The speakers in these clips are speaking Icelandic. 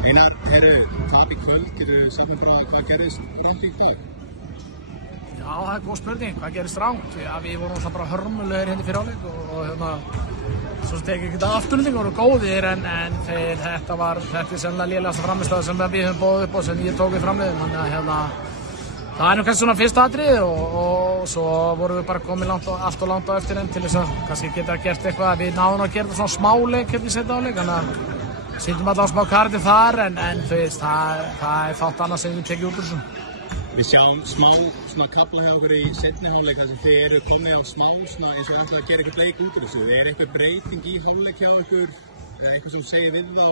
Einar, tap í kvöld, getur þú sagt mér bara hvað gerðist rangt í dag? Já, það er góð spurning, hvað gerist rangt? Við vorum alltaf bara hörmulegir hérna í fyrri hálfleik og svo tekið ekki þetta afturlending voru góðir en þetta er sennilega lélegasta frammistaða sem við höfum boðið upp á sem ég tók við framliðum, þannig að það er nú kannski svona fyrsta atriði og svo vorum við bara komið allt og langt á eftir enn til þess að kannski geta gert eitthvað, við náðum að gera svona smáleik hérna í seinni hálfleik, þannig að sýndum allavega smá kardi þar en þú veist, það er fátt annað sem við tekið út úr þessu. Við sjáum smá svona kafla hjá okkur í seinni hálfleik þar sem þið eru komið á smá svona eins og ætlaðu að gera eitthvað leik út úr þessu. Er eitthvað breyting í hálfleik hjá ykkur, eitthvað sem segir við þá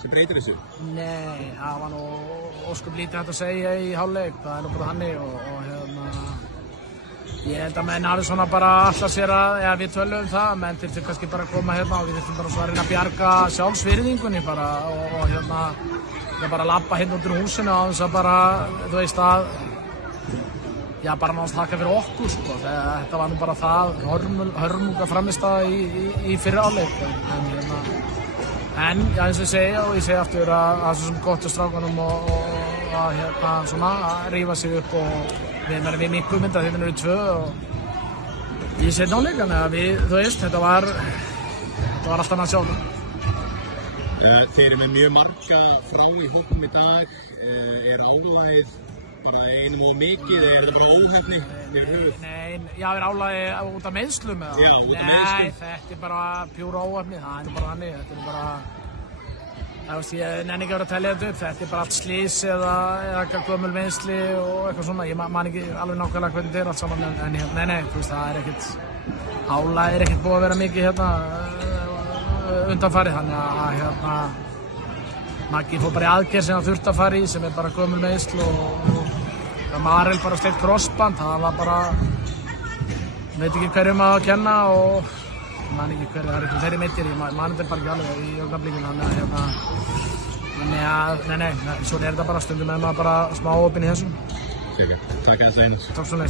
sem breytir þessu? Nei, það var nú ósköp lítið hægt að segja í hálfleik, það er nú bara þannig og ég held að menn hafi svona bara alltaf sér að við töluðum það, menn þurftu kannski bara að koma hérna og við þurftum bara svona að reyna að bjarga sjálfsvirðingunni bara og bara labba hérna út úr húsinu á þess að bara, þú veist að, já bara náttúrulega taka fyrir okkur sko, þetta var nú bara það hörmunga frammistaða í fyrri hálfleik, en já eins og ég segi aftur að það er svo sem gott hjá strákunum og að svona að rífa sig upp og við miklum mynda þetta eru 2 og ég seti náleika, þannig að þú veist, þetta var alltaf annað sjálf. Þeir eru með mjög marga frá í hópnum í dag, álagið bara einum og mikið, þetta bara óheppni fyrir höfuð? Nei, já, álagið út af meiðslum eða? Já, út af meiðslum. Nei, þetta er bara pjúra óheppni, það er bara þannig, þetta er bara, ég nenni ekki að vera að telja þetta upp, þetta er bara allt slys eða gömul meiðsli og eitthvað svona, ég man ekki alveg nákvæmlega hvernig þetta er allt saman, en nei, þú veist, það er ekkert, álagið er ekkert búið að vera mikið hérna undanfarið, þannig að Maggi fór bara í aðgerð sem hann þurfti að fara í sem er bara gömul meiðsl og Marel bara sleikt krossband, það var bara veit ekki hverjum að kenna og ég man ekki hverju, það er eitthvað þeirri meittir, ég man þetta bara ekki alveg í augnablikinu, þannig að nei, svona er þetta bara stundum með maður bara smá opinn í þessum. Takk að það. Takk svo leiðis.